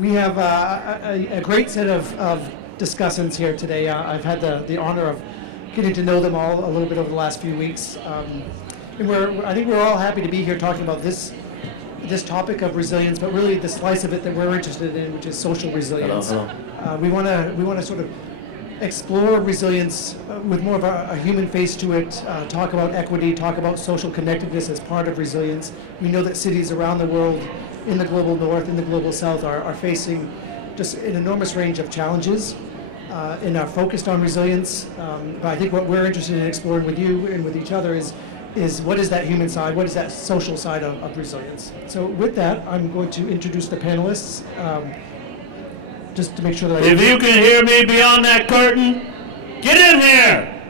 We have a great set of discussants here today. I've had the honor of getting to know them all a little bit over the last few weeks. And I think we're all happy to be here talking about this topic of resilience, but really the slice of it that we're interested in, which is social resilience. Hello. We want to sort of explore resilience with more of a human face to it, talk about equity, talk about social connectedness as part of resilience. We know that cities around the world, in the global north, in the global south, are facing just an enormous range of challenges and are focused on resilience. But I think what we're interested in exploring with you and with each other is what is that human side, what is that social side of resilience. So with that, I'm going to introduce the panelists. Just to make sure that If you can hear me beyond that curtain, get in here!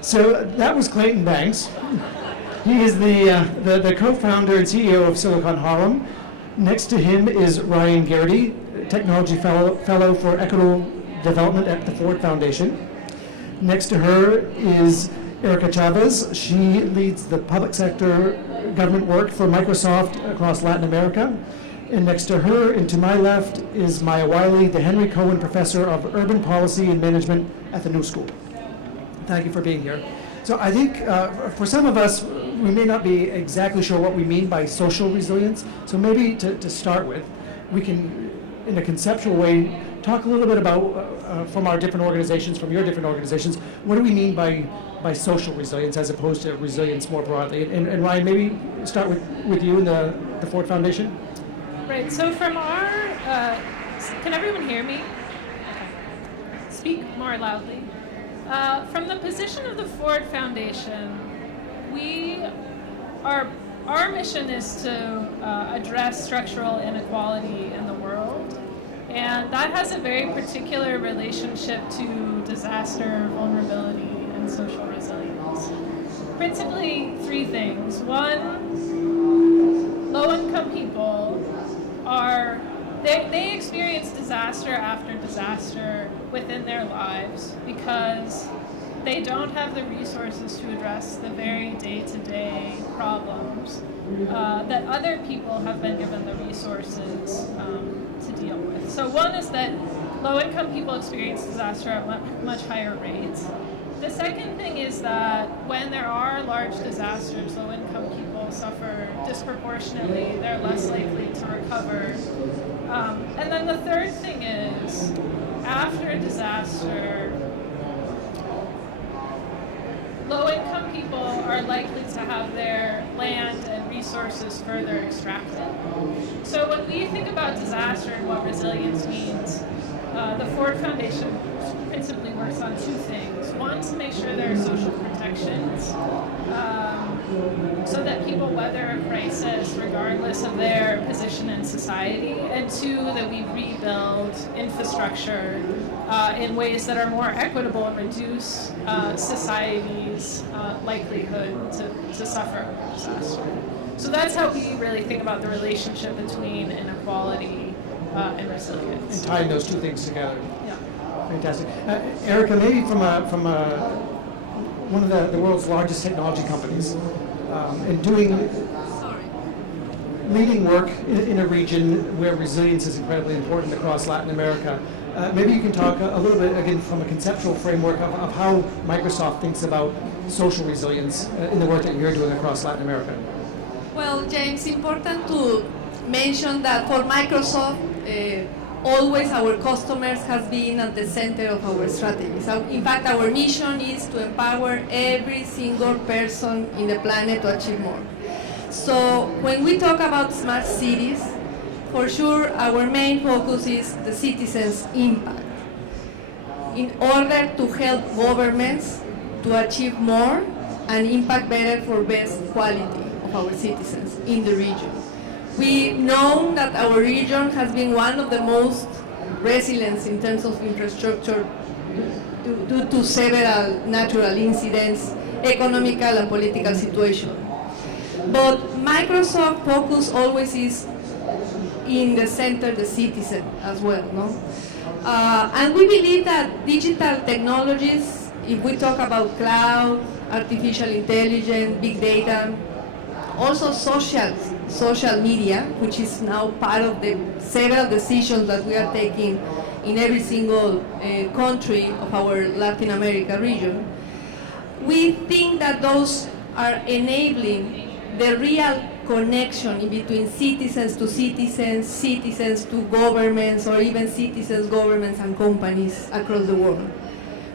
So that was Clayton Banks. He is the co-founder and CEO of Silicon Harlem. Next to him is Ryan Gerety, Technology Fellow for Equitable Development at the Ford Foundation. Next to her is Erica Chavez. She leads the public sector government work for Microsoft across Latin America. And next to her and to my left is Maya Wiley, the Henry Cohen Professor of Urban Policy and Management at the New School. Thank you for being here. So I think for some of us, we may not be exactly sure what we mean by social resilience. So maybe to start with, we can, in a conceptual way, talk a little bit about, from our different organizations, from your different organizations, what do we mean by social resilience as opposed to resilience more broadly? And Ryan, maybe start with you and the Ford Foundation. Right, so from our, can everyone hear me? Speak more loudly. From the position of the Ford Foundation, our mission is to address structural inequality in the world. And that has a very particular relationship to disaster, vulnerability, and social resilience. Principally, three things. One, low-income people they experience disaster after disaster within their lives because they don't have the resources to address the very day-to-day problems that other people have been given the resources to deal with. So one is that low-income people experience disaster at much higher rates. The second thing is that when there are large disasters, low-income people suffer disproportionately. They're less likely to recover. And then the third thing is, after a disaster, low-income people are likely to have their land and resources further extracted. So when we think about disaster and what resilience means, the Ford Foundation principally works on two things. One, to make sure there are social protections so that people weather a crisis regardless of their position in society. And two, that we rebuild infrastructure in ways that are more equitable and reduce society's likelihood to suffer a disaster. So that's how we really think about the relationship between inequality and resilience. And tying those two things together. Yeah. Fantastic. Erica, maybe from one of the world's largest technology companies, and leading work in a region where resilience is incredibly important across Latin America. Maybe you can talk a little bit, again, from a conceptual framework of how Microsoft thinks about social resilience in the work that you're doing across Latin America. Well, James, important to mention that for Microsoft, always our customers has been at the center of our strategy. So, in fact, our mission is to empower every single person in the planet to achieve more. So when we talk about smart cities, for sure our main focus is the citizens' impact. In order to help governments to achieve more and impact better for best quality of our citizens in the region. We know that our region has been one of the most resilient in terms of infrastructure due to several natural incidents, economical and political situations. But Microsoft focus always is in the center, the citizen as well, no? And we believe that digital technologies, if we talk about cloud, artificial intelligence, big data, Also social media, which is now part of the several decisions that we are taking in every single country of our Latin America region. We think that those are enabling the real connection in between citizens to citizens, citizens to governments, or even citizens, governments, and companies across the world.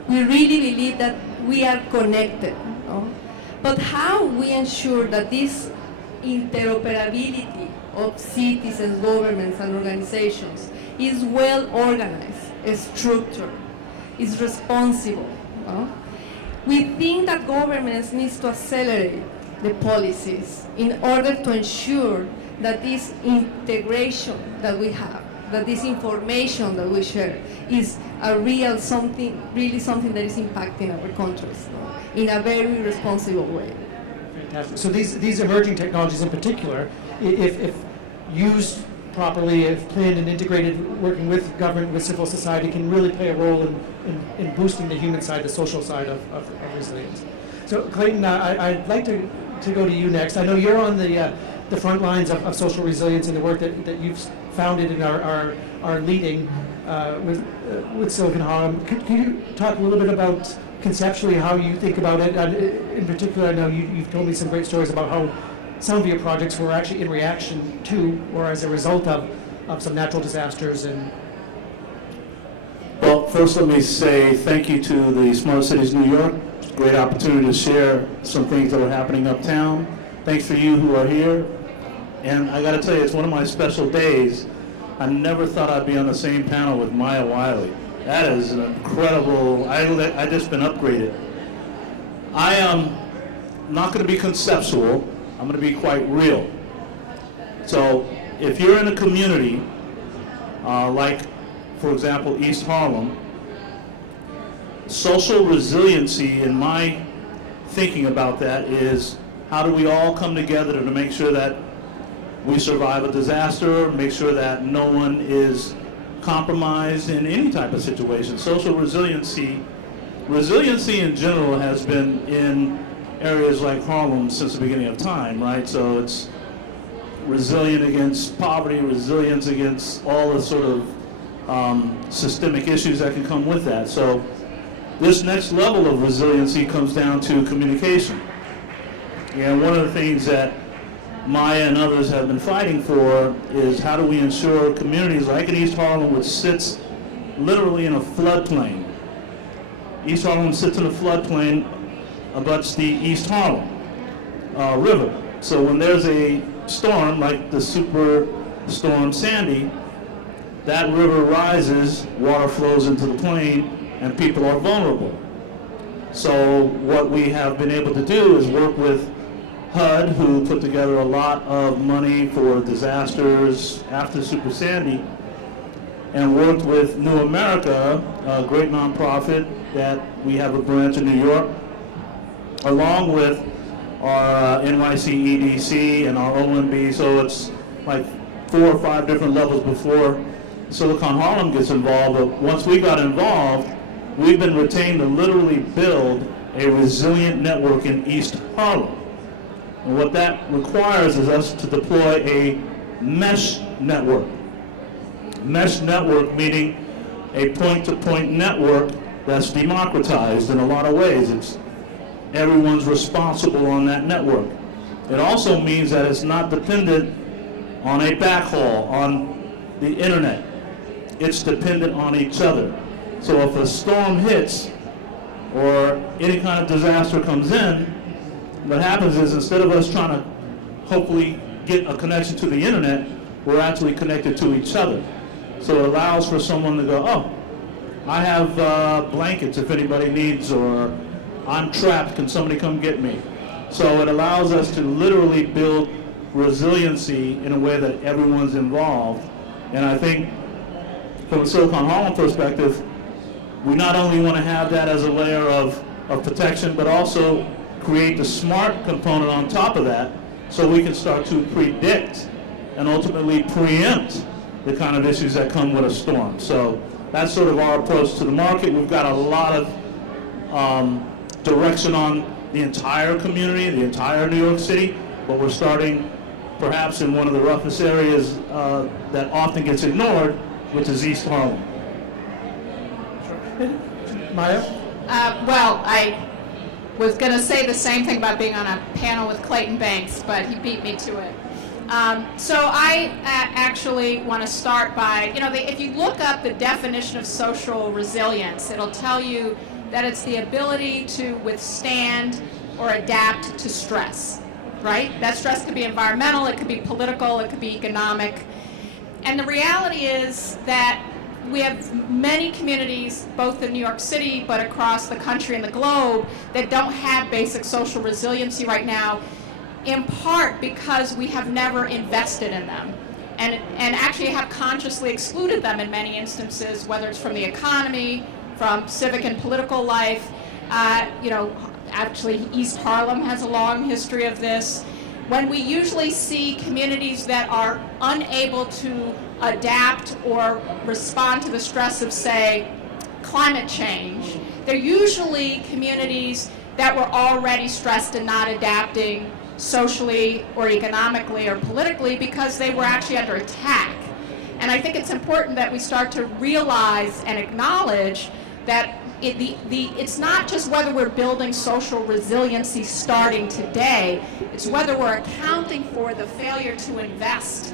We really believe that we are connected. No? But how we ensure that this interoperability of citizens, governments, and organizations is well organized, is structured, is responsible. No? We think that governments need to accelerate the policies in order to ensure that this integration that we have, that this information that we share is a real something, really something that is impacting our countries, no? In a very responsible way. Fantastic. So these emerging technologies in particular, if used properly, if planned and integrated, working with government, with civil society, can really play a role in boosting the human side, the social side of resilience. So Clayton, I'd like to go to you next. I know you're on the front lines of social resilience and the work that you've founded and are leading with Silicon Harlem. Could you talk a little bit about conceptually how you think about it? And in particular, I know you've told me some great stories about how some of your projects were actually in reaction to or as a result of some natural disasters. And well, first let me say thank you to the Smart Cities New York. Great opportunity to share some things that are happening uptown. Thanks for you who are here. And I got to tell you, it's one of my special days. I never thought I'd be on the same panel with Maya Wiley. That is an incredible, I just been upgraded. I am not going to be conceptual. I'm going to be quite real. So if you're in a community, like, for example, East Harlem, social resiliency, in my thinking about that, is how do we all come together to make sure that we survive a disaster, make sure that no one is compromised in any type of situation. Social resiliency in general has been in areas like Harlem since the beginning of time, right? So it's resilient against poverty, resilience against all the sort of systemic issues that can come with that. So this next level of resiliency comes down to communication. And one of the things that Maya and others have been fighting for is how do we ensure communities like in East Harlem, which sits literally in a floodplain. East Harlem sits in a floodplain abuts the East Harlem River. So when there's a storm like the super storm Sandy, that river rises, water flows into the plain, and people are vulnerable. So what we have been able to do is work with HUD, who put together a lot of money for disasters after Super Sandy, and worked with New America, a great nonprofit that we have a branch in New York, along with our NYC EDC and our OMB. So it's like 4 or 5 different levels before Silicon Harlem gets involved. But once we got involved, we've been retained to literally build a resilient network in East Harlem. And what that requires is us to deploy a mesh network. Mesh network meaning a point-to-point network that's democratized in a lot of ways. It's everyone's responsible on that network. It also means that it's not dependent on a backhaul, on the internet. It's dependent on each other. So if a storm hits or any kind of disaster comes in, what happens is instead of us trying to hopefully get a connection to the internet, we're actually connected to each other. So it allows for someone to go, oh, I have blankets if anybody needs, or I'm trapped, can somebody come get me? So it allows us to literally build resiliency in a way that everyone's involved. And I think from a Silicon Harlem perspective, we not only want to have that as a layer of protection, but also create the smart component on top of that so we can start to predict and ultimately preempt the kind of issues that come with a storm. So that's sort of our approach to the market. We've got a lot of direction on the entire community, the entire New York City, but we're starting perhaps in one of the roughest areas that often gets ignored, which is East Harlem. Maya? Well, I was going to say the same thing about being on a panel with Clayton Banks, but he beat me to it. So I actually want to start by, if you look up the definition of social resilience, it'll tell you that it's the ability to withstand or adapt to stress, right? That stress could be environmental, it could be political, it could be economic. And the reality is that we have many communities, both in New York City, but across the country and the globe, that don't have basic social resiliency right now, in part because we have never invested in them and actually have consciously excluded them in many instances, whether it's from the economy, from civic and political life. Actually, East Harlem has a long history of this. When we usually see communities that are unable to adapt or respond to the stress of, say, climate change, they're usually communities that were already stressed and not adapting socially or economically or politically because they were actually under attack. And I think it's important that we start to realize and acknowledge that it's not just whether we're building social resiliency starting today, it's whether we're accounting for the failure to invest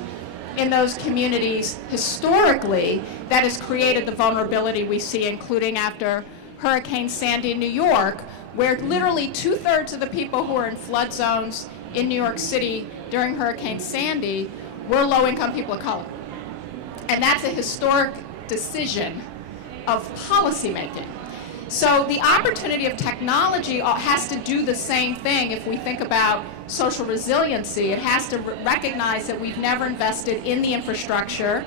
in those communities historically that has created the vulnerability we see, including after Hurricane Sandy in New York, where literally 2/3 of the people who were in flood zones in New York City during Hurricane Sandy were low-income people of color. And that's a historic decision of policymaking. So the opportunity of technology has to do the same thing if we think about social resiliency. It has to recognize that we've never invested in the infrastructure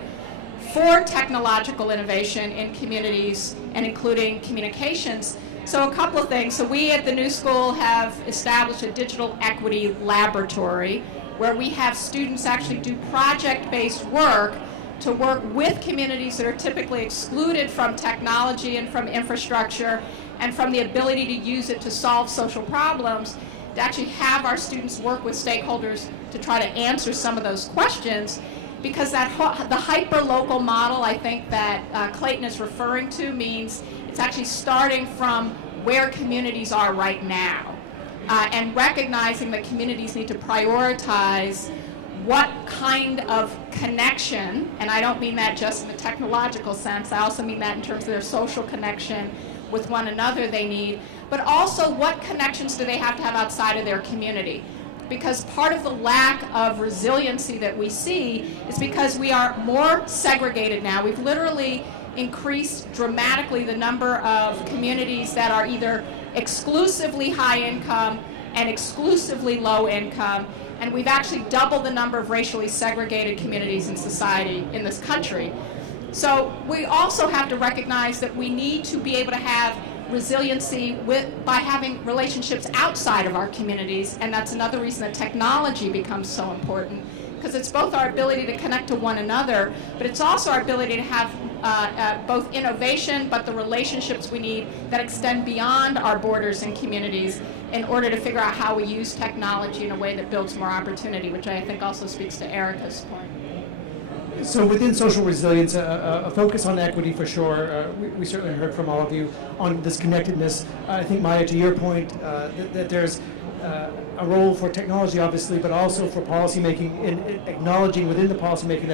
for technological innovation in communities and including communications. So a couple of things. So we at the New School have established a digital equity laboratory where we have students actually do project-based work to work with communities that are typically excluded from technology and from infrastructure and from the ability to use it to solve social problems, to actually have our students work with stakeholders to try to answer some of those questions, because the hyper-local model I think that Clayton is referring to means it's actually starting from where communities are right now and recognizing that communities need to prioritize what kind of connection, and I don't mean that just in the technological sense, I also mean that in terms of their social connection with one another they need, but also what connections do they have to have outside of their community. Because part of the lack of resiliency that we see is because we are more segregated now. We've literally increased dramatically the number of communities that are either exclusively high income and exclusively low income, and we've actually doubled the number of racially segregated communities in society in this country. So we also have to recognize that we need to be able to have resiliency by having relationships outside of our communities, and that's another reason that technology becomes so important, because it's both our ability to connect to one another, but it's also our ability to have both innovation, but the relationships we need that extend beyond our borders and communities in order to figure out how we use technology in a way that builds more opportunity, which I think also speaks to Erica's point. So within social resilience, a focus on equity for sure. We certainly heard from all of you on this connectedness. I think, Maya, to your point, that there's a role for technology, obviously, but also for policymaking, in acknowledging within the policymaking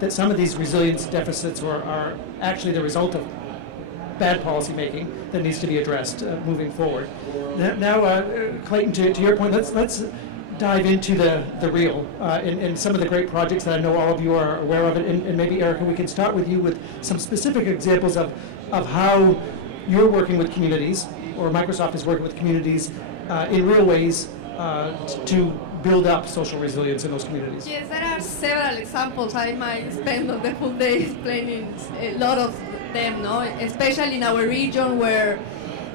that some of these resilience deficits are actually the result of bad policymaking that needs to be addressed moving forward. Now, Clayton, to your point, let's dive into the real and some of the great projects that I know all of you are aware of, and maybe Erica, we can start with you with some specific examples of how you're working with communities, or Microsoft is working with communities in real ways to build up social resilience in those communities. Yes, there are several examples. I might spend the whole day explaining a lot of them, no? Especially in our region where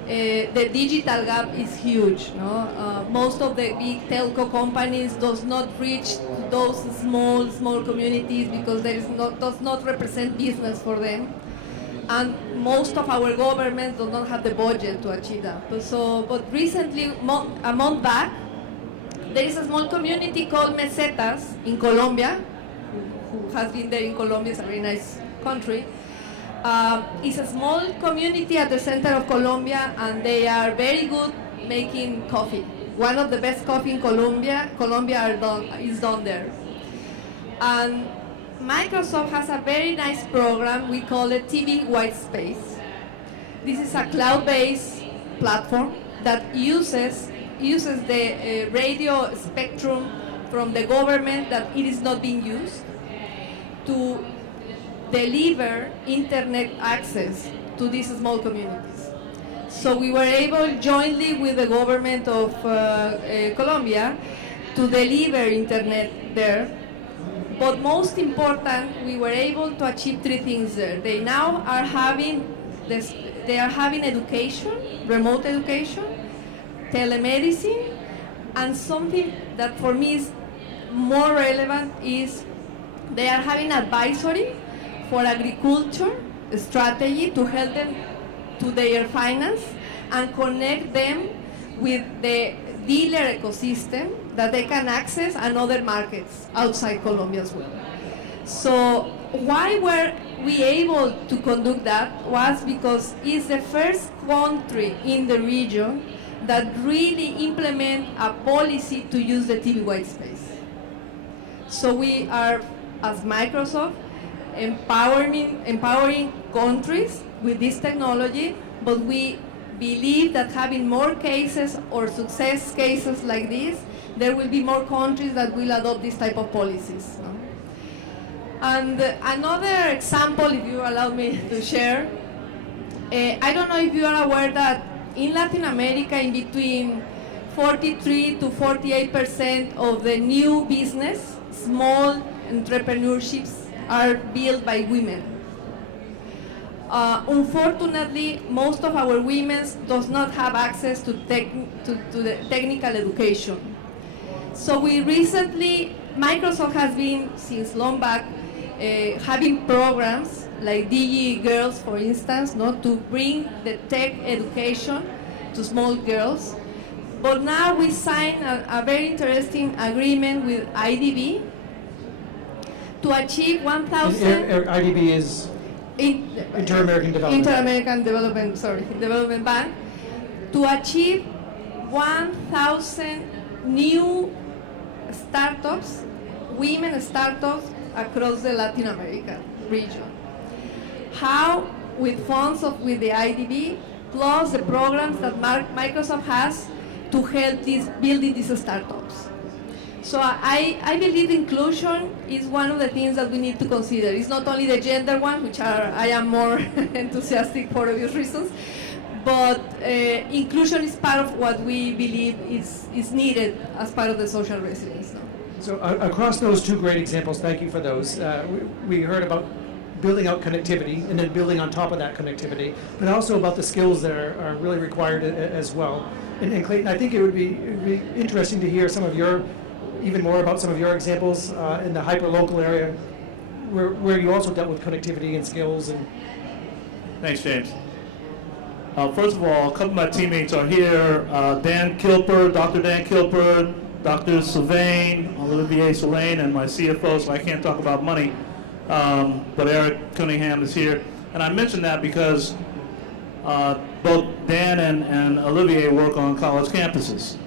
the digital gap is huge. No? Most of the big telco companies does not reach those small communities because does not represent business for them. And most of our governments do not have the budget to achieve that. But recently, a month back, there is a small community called Mesetas in Colombia, who has been there in Colombia. It's a very nice country. It's a small community at the center of Colombia, and they are very good making coffee. One of the best coffee in Colombia is done there. And Microsoft has a very nice program. We call it TV White Space. This is a cloud-based platform that uses the radio spectrum from the government that it is not being used to deliver internet access to these small communities. So we were able, jointly with the government of Colombia, to deliver internet there. But most important, we were able to achieve three things there. They now are having education, remote education, telemedicine, and something that for me is more relevant is they are having advisory for agriculture strategy to help them to their finance and connect them with the dealer ecosystem that they can access and other markets outside Colombia as well. So why were we able to conduct that was because it's the first country in the region that really implement a policy to use the TV white space. So we are, as Microsoft, empowering countries with this technology, but we believe that having more cases or success cases like this, there will be more countries that will adopt this type of policies. No? And another example, if you allow me to share, I don't know if you are aware that in Latin America, in between 43 to 48% of the new business, small entrepreneurships, are built by women. Unfortunately, most of our women does not have access to the technical education. So we recently, Microsoft has been, since long back, having programs like DG Girls, for instance, to bring the tech education to small girls. But now we signed a very interesting agreement with IDB to achieve 1,000... IDB is Inter-American Development Inter-American Development Bank, to achieve 1,000 new startups, women startups across the Latin America region. How? With funds with the IDB, plus the programs that Microsoft has to help building these startups. So I believe inclusion is one of the things that we need to consider. It's not only the gender one, which I am more enthusiastic for obvious reasons, but inclusion is part of what we believe is needed as part of the social resilience. No? So across those two great examples, thank you for those. We heard about building out connectivity and then building on top of that connectivity, but also about the skills that are really required as well. And Clayton, I think it would be interesting to hear even more about some of your examples in the hyper-local area where you also dealt with connectivity and skills. And Thanks, James. First of all, a couple of my teammates are here. Dan Kilper, Dr. Dan Kilper, Dr. Sylvain, Olivier Sylvain, and my CFO, so I can't talk about money. But Eric Cunningham is here. And I mention that because both Dan and Olivier work on college campuses.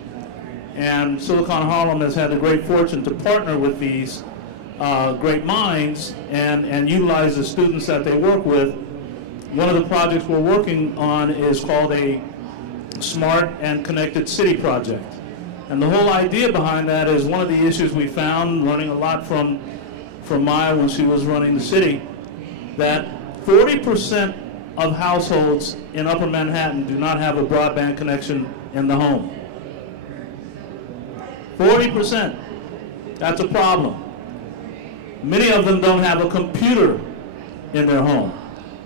And Silicon Harlem has had the great fortune to partner with these great minds and utilize the students that they work with. One of the projects we're working on is called a Smart and Connected City project. And the whole idea behind that is one of the issues we found, learning a lot from Maya when she was running the city, that 40% of households in Upper Manhattan do not have a broadband connection in the home. 40%. That's a problem. Many of them don't have a computer in their home.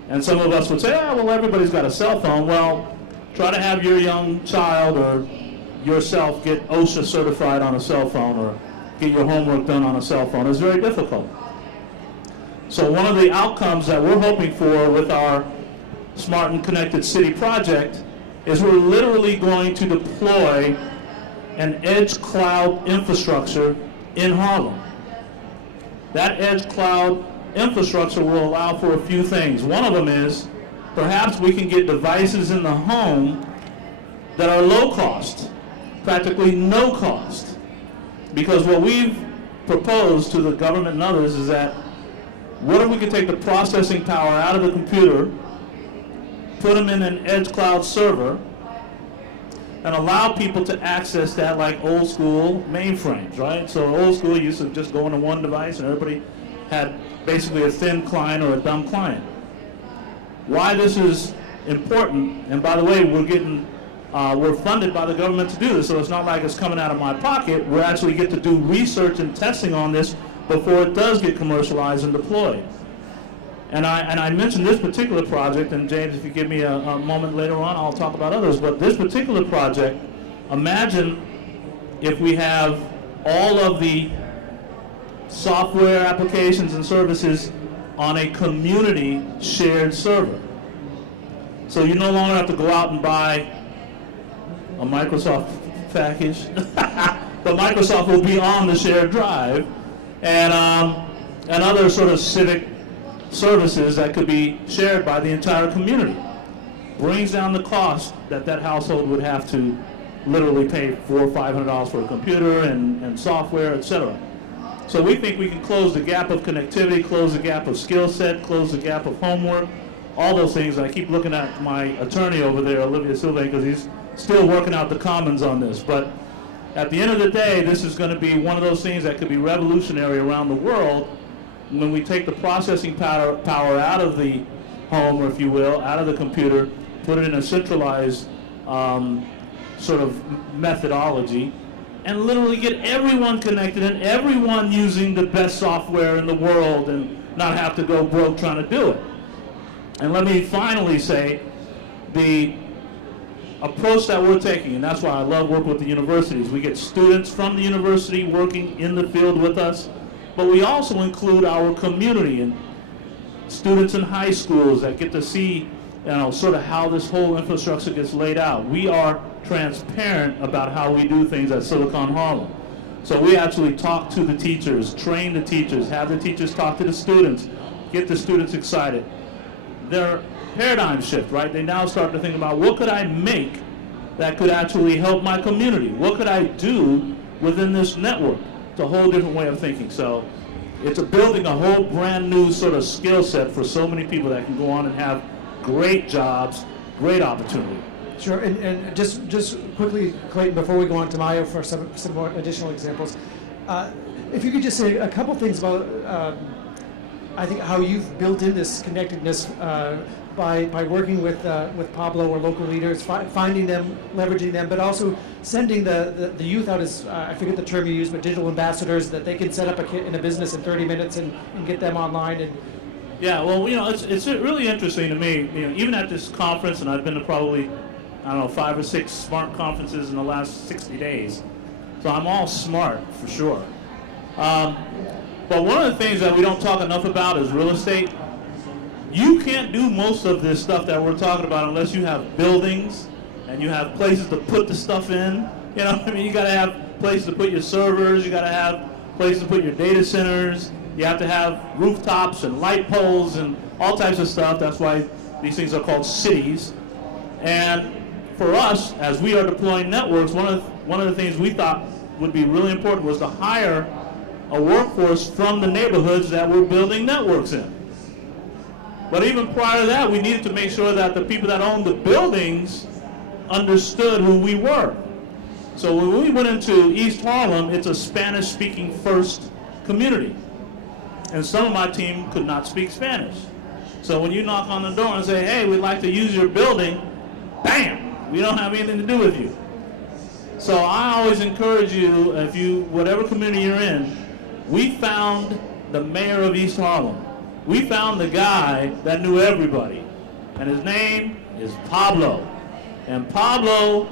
And some of us would say, well, everybody's got a cell phone. Well, try to have your young child or yourself get OSHA certified on a cell phone or get your homework done on a cell phone. It's very difficult. So one of the outcomes that we're hoping for with our Smart and Connected City project is we're literally going to deploy an edge cloud infrastructure in Harlem. That edge cloud infrastructure will allow for a few things. One of them is perhaps we can get devices in the home that are low cost, practically no cost. Because what we've proposed to the government and others is that what if we could take the processing power out of the computer, put them in an edge cloud server, and allow people to access that like old school mainframes, right? So old school used to just go into one device and everybody had basically a thin client or a dumb client. Why this is important, and by the way, we're funded by the government to do this, so it's not like it's coming out of my pocket. We actually get to do research and testing on this before it does get commercialized and deployed. And I mentioned this particular project, and James, if you give me a moment later on, I'll talk about others, but this particular project, imagine if we have all of the software applications and services on a community shared server. So you no longer have to go out and buy a Microsoft package, but Microsoft will be on the shared drive, and other sort of civic services that could be shared by the entire community. Brings down the cost that household would have to literally pay $400 or $500 for a computer and software, etc. So we think we can close the gap of connectivity, close the gap of skill set, close the gap of homework, all those things. I keep looking at my attorney over there, Olivia Silva, because he's still working out the commons on this. But at the end of the day, this is going to be one of those things that could be revolutionary around the world when we take the processing power out of the home, or if you will, out of the computer, put it in a centralized sort of methodology, and literally get everyone connected and everyone using the best software in the world and not have to go broke trying to do it. And let me finally say, the approach that we're taking, and that's why I love working with the universities. We get students from the university working in the field with us, but we also include our community and students in high schools that get to see, sort of how this whole infrastructure gets laid out. We are transparent about how we do things at Silicon Harlem. So we actually talk to the teachers, train the teachers, have the teachers talk to the students, get the students excited. Their paradigm shift, right? They now start to think about, what could I make that could actually help my community? What could I do within this network? It's a whole different way of thinking. So it's building a whole brand new sort of skill set for so many people that can go on and have great jobs, great opportunity. Sure, and just quickly, Clayton, before we go on to Mayo for some more additional examples, if you could just say a couple things about, I think, how you've built in this connectedness by working with Pablo or local leaders, finding them, leveraging them, but also sending the youth out as, I forget the term you used, but digital ambassadors, that they can set up in a business in 30 minutes and get them online. And yeah, well, it's really interesting to me, even at this conference, and I've been to probably, 5 or 6 smart conferences in the last 60 days. So I'm all smart, for sure. But one of the things that we don't talk enough about is real estate. You can't do most of this stuff that we're talking about unless you have buildings and you have places to put the stuff in. You got to have places to put your servers, you got to have places to put your data centers, you have to have rooftops and light poles and all types of stuff. That's why these things are called cities. And for us, as we are deploying networks, one of the things we thought would be really important was to hire a workforce from the neighborhoods that we're building networks in. But even prior to that, we needed to make sure that the people that owned the buildings understood who we were. So when we went into East Harlem, it's a Spanish-speaking first community. And some of my team could not speak Spanish. So when you knock on the door and say, hey, we'd like to use your building, bam, we don't have anything to do with you. So I always encourage you, whatever community you're in, we found the mayor of East Harlem. We found the guy that knew everybody. And his name is Pablo. And Pablo,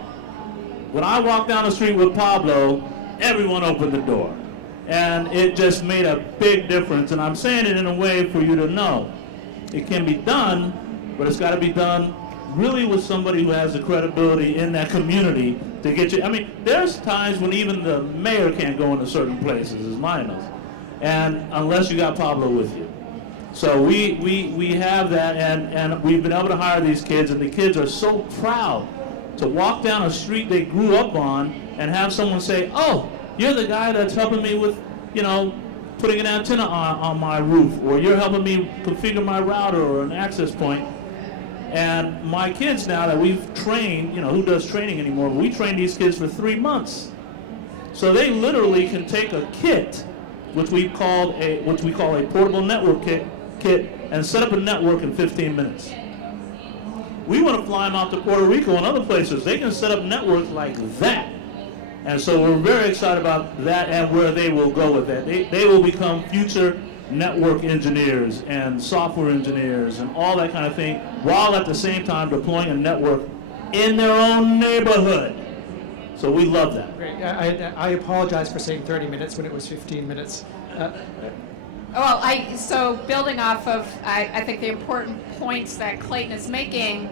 when I walked down the street with Pablo, everyone opened the door. And it just made a big difference. And I'm saying it in a way for you to know. It can be done, but it's got to be done really with somebody who has the credibility in that community to get you. I mean, there's times when even the mayor can't go into certain places, as mine knows, and unless you got Pablo with you. So we have that, and we've been able to hire these kids, and the kids are so proud to walk down a street they grew up on and have someone say, "Oh, you're the guy that's helping me with, putting an antenna on my roof, or you're helping me configure my router or an access point." And my kids now that we've trained, who does training anymore? We train these kids for 3 months. So they literally can take a kit, which we call a portable network kit, and set up a network in 15 minutes. We want to fly them out to Puerto Rico and other places. They can set up networks like that. And so we're very excited about that and where they will go with that. They will become future network engineers and software engineers and all that kind of thing, while at the same time deploying a network in their own neighborhood. So we love that. Great. I apologize for saying 30 minutes when it was 15 minutes. Well, so building off of, I think the important points that Clayton is making,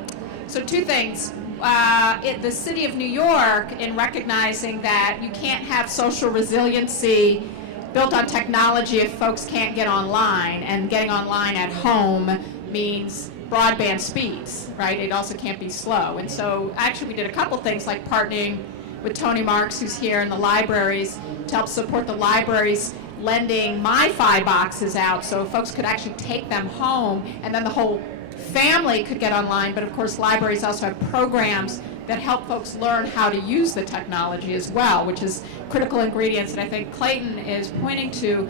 so two things. The city of New York, in recognizing that you can't have social resiliency built on technology if folks can't get online, and getting online at home means broadband speeds, right? It also can't be slow. And so actually we did a couple things, like partnering with Tony Marks, who's here, in the libraries to help support the libraries lending MiFi boxes out so folks could actually take them home, and then the whole family could get online. But of course libraries also have programs that help folks learn how to use the technology as well, which is critical ingredients that I think Clayton is pointing to.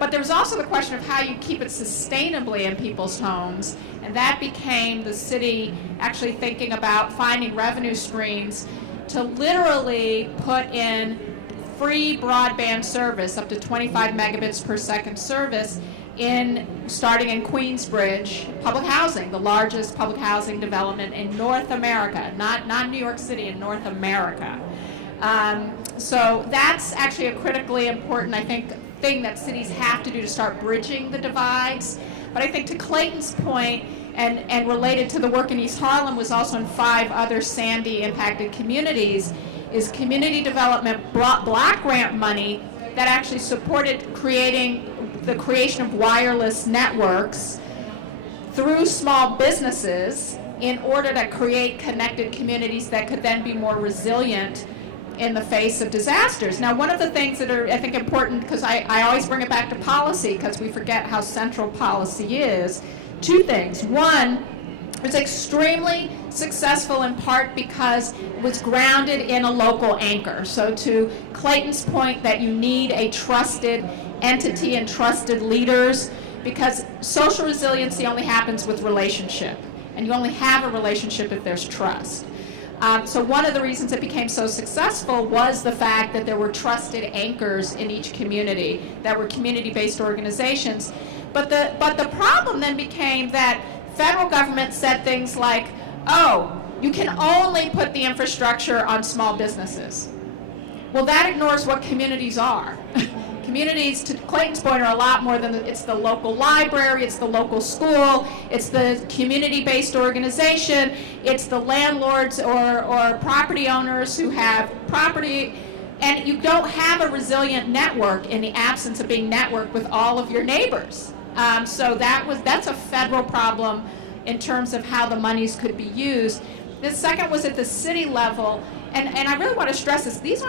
But there's also the question of how you keep it sustainably in people's homes, and that became the city actually thinking about finding revenue streams to literally put in free broadband service, up to 25 megabits per second service, starting in Queensbridge public housing, the largest public housing development in North America, not New York City, in North America. So that's actually a critically important, I think, thing that cities have to do to start bridging the divides. But I think to Clayton's point, and related to the work in East Harlem, was also in 5 other Sandy impacted communities, is community development block grant money that actually supported the creation of wireless networks through small businesses in order to create connected communities that could then be more resilient in the face of disasters. Now, one of the things that are, I think, important, because I always bring it back to policy because we forget how central policy is, 2 things. One, it was extremely successful in part because it was grounded in a local anchor. So to Clayton's point that you need a trusted entity and trusted leaders, because social resiliency only happens with relationship, and you only have a relationship if there's trust. So one of the reasons it became so successful was the fact that there were trusted anchors in each community that were community-based organizations. But the problem then became that federal government said things like, oh, you can only put the infrastructure on small businesses. Well, that ignores what communities are. Communities, to Clayton's point, are a lot more than it's the local library, it's the local school, it's the community-based organization, it's the landlords or property owners who have property, and you don't have a resilient network in the absence of being networked with all of your neighbors. So that's a federal problem in terms of how the monies could be used. The second was at the city level, and I really want to stress this, this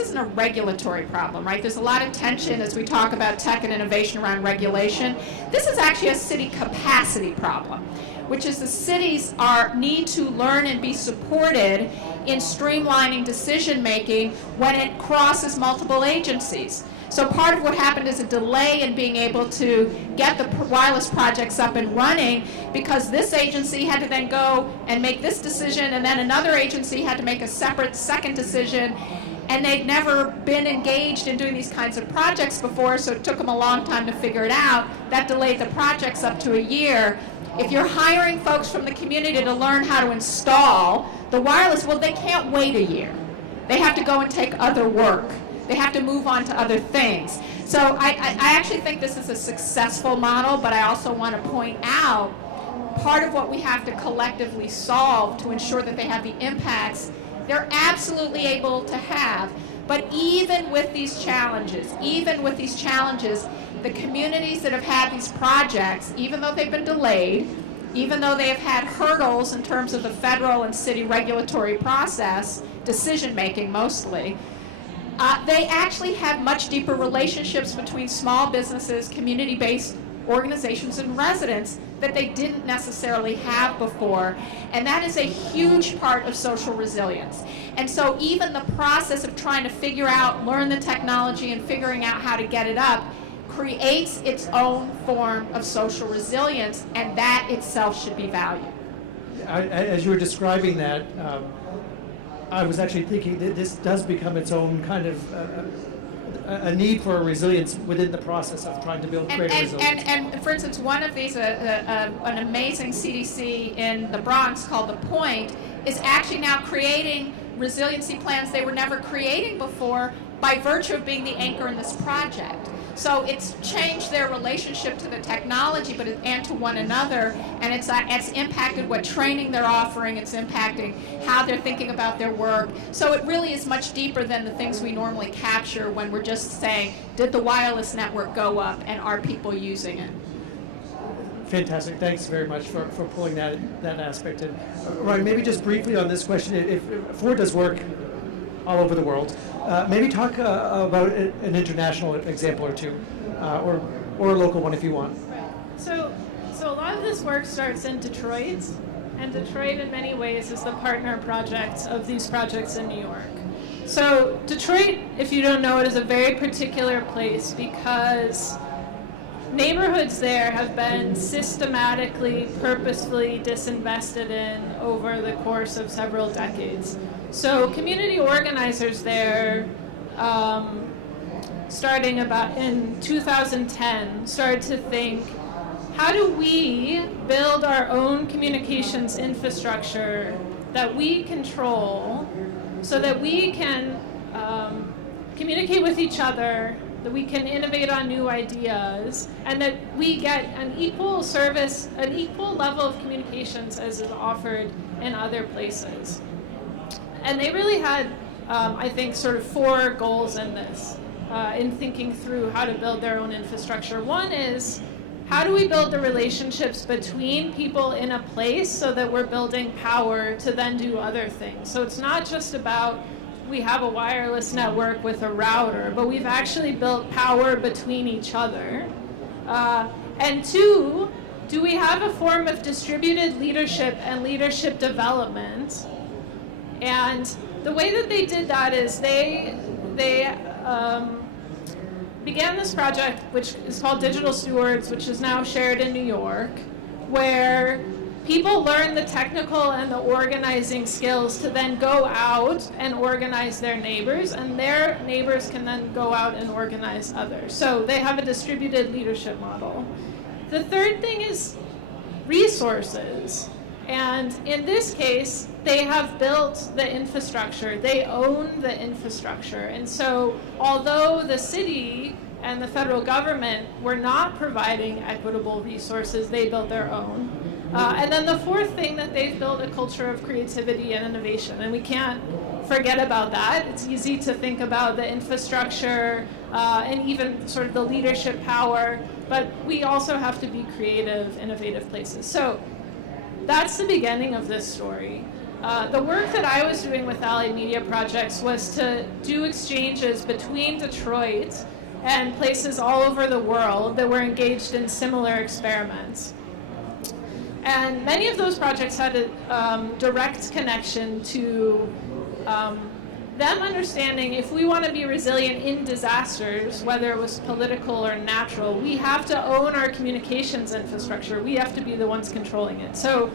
isn't a regulatory problem, right? There's a lot of tension as we talk about tech and innovation around regulation. This is actually a city capacity problem, which is the cities need to learn and be supported in streamlining decision making when it crosses multiple agencies. So part of what happened is a delay in being able to get the wireless projects up and running, because this agency had to then go and make this decision, and then another agency had to make a separate second decision, and they'd never been engaged in doing these kinds of projects before, so it took them a long time to figure it out. That delayed the projects up to a year. If you're hiring folks from the community to learn how to install the wireless, well, they can't wait a year. They have to go and take other work. They have to move on to other things. So I actually think this is a successful model, but I also want to point out part of what we have to collectively solve to ensure that they have the impacts they're absolutely able to have. But even with these challenges, the communities that have had these projects, even though they've been delayed, even though they have had hurdles in terms of the federal and city regulatory process, decision-making mostly, they actually have much deeper relationships between small businesses, community-based organizations, and residents that they didn't necessarily have before. And that is a huge part of social resilience. And so even the process of trying to figure out, learn the technology and figuring out how to get it up creates its own form of social resilience, and that itself should be valued. As you were describing that, I was actually thinking that this does become its own kind of a need for resilience within the process of trying to build greater resilience. And for instance, one of these, an amazing CDC in the Bronx called The Point, is actually now creating resiliency plans they were never creating before by virtue of being the anchor in this project. So it's changed their relationship to the technology, and to one another, and it's impacted what training they're offering. It's impacting how they're thinking about their work. So it really is much deeper than the things we normally capture when we're just saying, did the wireless network go up, and are people using it? Fantastic. Thanks very much for pulling that aspect in. Ryan, maybe just briefly on this question, if Ford does work all over the world, maybe talk about an international example or two, or a local one if you want. Right. So a lot of this work starts in Detroit, and Detroit in many ways is the partner project of these projects in New York. So Detroit, if you don't know it, is a very particular place because neighborhoods there have been systematically, purposefully disinvested in over the course of several decades. So community organizers there, starting about in 2010, started to think, how do we build our own communications infrastructure that we control so that we can communicate with each other, that we can innovate on new ideas, and that we get an equal service, an equal level of communications as is offered in other places. And they really had, I think, sort of 4 goals in this, in thinking through how to build their own infrastructure. One is, how do we build the relationships between people in a place so that we're building power to then do other things? So it's not just about we have a wireless network with a router, but we've actually built power between each other. And 2, do we have a form of distributed leadership and leadership development? And the way that they did that is they began this project, which is called Digital Stewards, which is now shared in New York, where people learn the technical and the organizing skills to then go out and organize their neighbors, and their neighbors can then go out and organize others. So they have a distributed leadership model. The third thing is resources. And in this case, they have built the infrastructure. They own the infrastructure. And so although the city and the federal government were not providing equitable resources, they built their own. And then the fourth thing, that they've built a culture of creativity and innovation. And we can't forget about that. It's easy to think about the infrastructure and even sort of the leadership power, but we also have to be creative, innovative places. So that's the beginning of this story. The work that I was doing with Allied Media Projects was to do exchanges between Detroit and places all over the world that were engaged in similar experiments. And many of those projects had a direct connection to them understanding, if we want to be resilient in disasters, whether it was political or natural, we have to own our communications infrastructure. We have to be the ones controlling it. So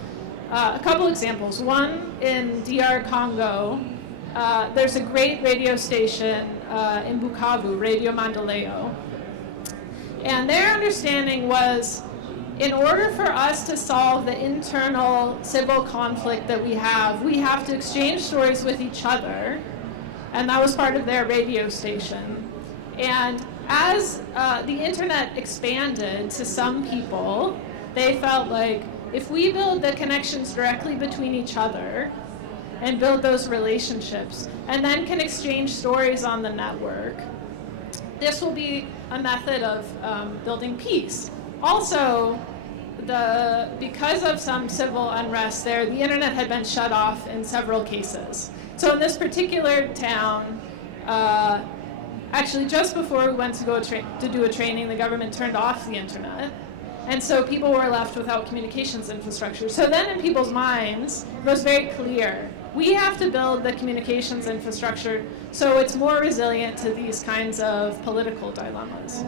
a couple examples. One, in DR Congo, there's a great radio station in Bukavu, Radio Mandaleo. And their understanding was, in order for us to solve the internal civil conflict that we have to exchange stories with each other. And that was part of their radio station. And as the internet expanded to some people, they felt like, If we build the connections directly between each other and build those relationships, and then can exchange stories on the network, this will be a method of building peace. Also, because of some civil unrest there, the internet had been shut off in several cases. So in this particular town, actually just before we went to do a training, the government turned off the internet. And so people were left without communications infrastructure. So then in people's minds, it was very clear, we have to build the communications infrastructure so it's more resilient to these kinds of political dilemmas.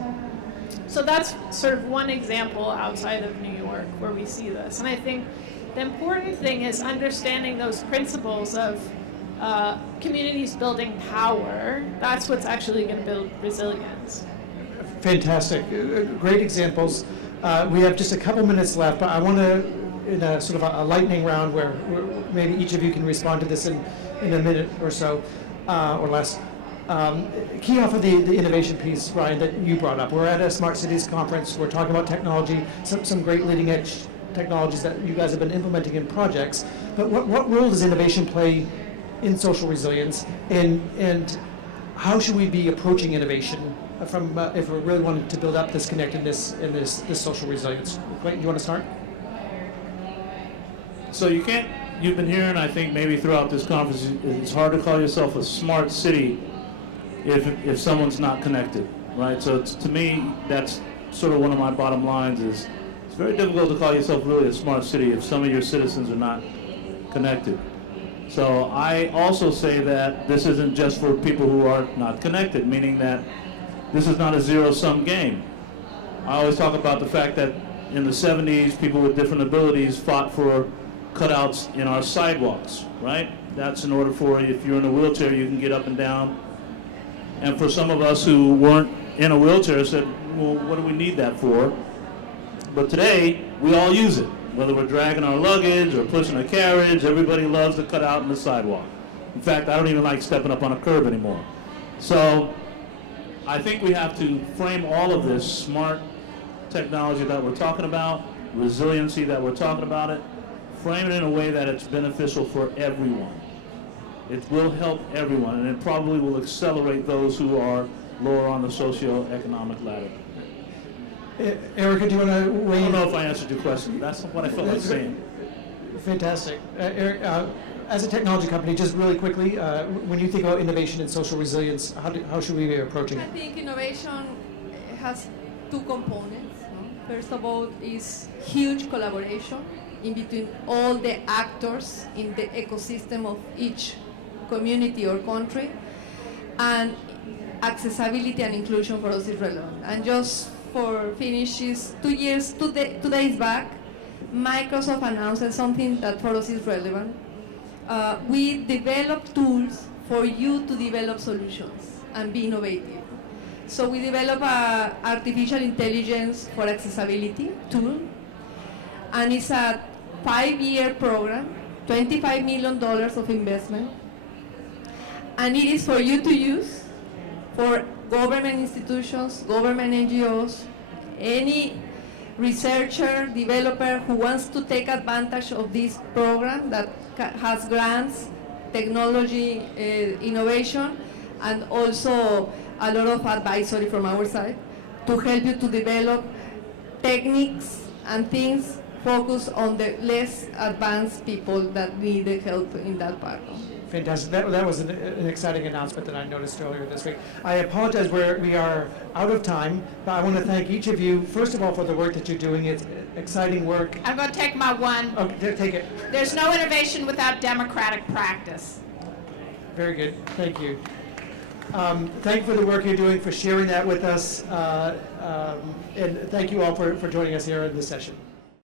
So that's sort of one example outside of New York where we see this. And I think the important thing is understanding those principles of communities building power. That's what's actually going to build resilience. Fantastic. Great examples. We have just a couple minutes left, but I want to, in a sort of a lightning round where maybe each of you can respond to this in a minute or so, or less. Key off of the innovation piece, Ryan, that you brought up. We're at a Smart Cities conference. We're talking about technology, some great leading edge technologies that you guys have been implementing in projects. But what role does innovation play in social resilience, and how should we be approaching innovation from if we're really wanting to build up this connectedness and this social resilience? Clayton, you want to start? So you've been hearing, I think, maybe throughout this conference, it's hard to call yourself a smart city if someone's not connected, right? So to me, that's sort of one of my bottom lines is it's very difficult to call yourself really a smart city if some of your citizens are not connected. So I also say that this isn't just for people who are not connected, meaning that this is not a zero-sum game. I always talk about the fact that in the 70s, people with different abilities fought for cutouts in our sidewalks, right? That's in order for, if you're in a wheelchair, you can get up and down. And for some of us who weren't in a wheelchair said, well, what do we need that for? But today, we all use it. Whether we're dragging our luggage or pushing a carriage, everybody loves to cut out in the sidewalk. In fact, I don't even like stepping up on a curb anymore. So I think we have to frame all of this smart technology that we're talking about, resiliency that we're talking about it, frame it in a way that it's beneficial for everyone. It will help everyone, and it probably will accelerate those who are lower on the socioeconomic ladder. Erica, do you want to weigh in? I don't know if I answered your question. That's what I felt like saying. Fantastic. Eric, as a technology company, just really quickly, when you think about innovation and social resilience, how should we be approaching I it? think innovation has two components. No? First of all, is huge collaboration in between all the actors in the ecosystem of each community or country, and accessibility and inclusion for us is relevant. And just for finishes, 2 days back, Microsoft announced something that for us is relevant. We develop tools for you to develop solutions and be innovative. So we develop a artificial intelligence for accessibility tool, and it's a 5-year program, $25 million of investment, and it is for you to use for government institutions, government NGOs, any researcher, developer who wants to take advantage of this program that has grants, technology, innovation, and also a lot of advisory from our side to help you to develop techniques and things focused on the less advanced people that need the help in that part. Fantastic. That was an exciting announcement that I noticed earlier this week. I apologize, we are out of time, but I want to thank each of you, first of all, for the work that you're doing. It's exciting work. I'm going to take my one. Okay, take it. There's no innovation without democratic practice. Very good. Thank you. Thank you for the work you're doing, for sharing that with us, and thank you all for joining us here in this session.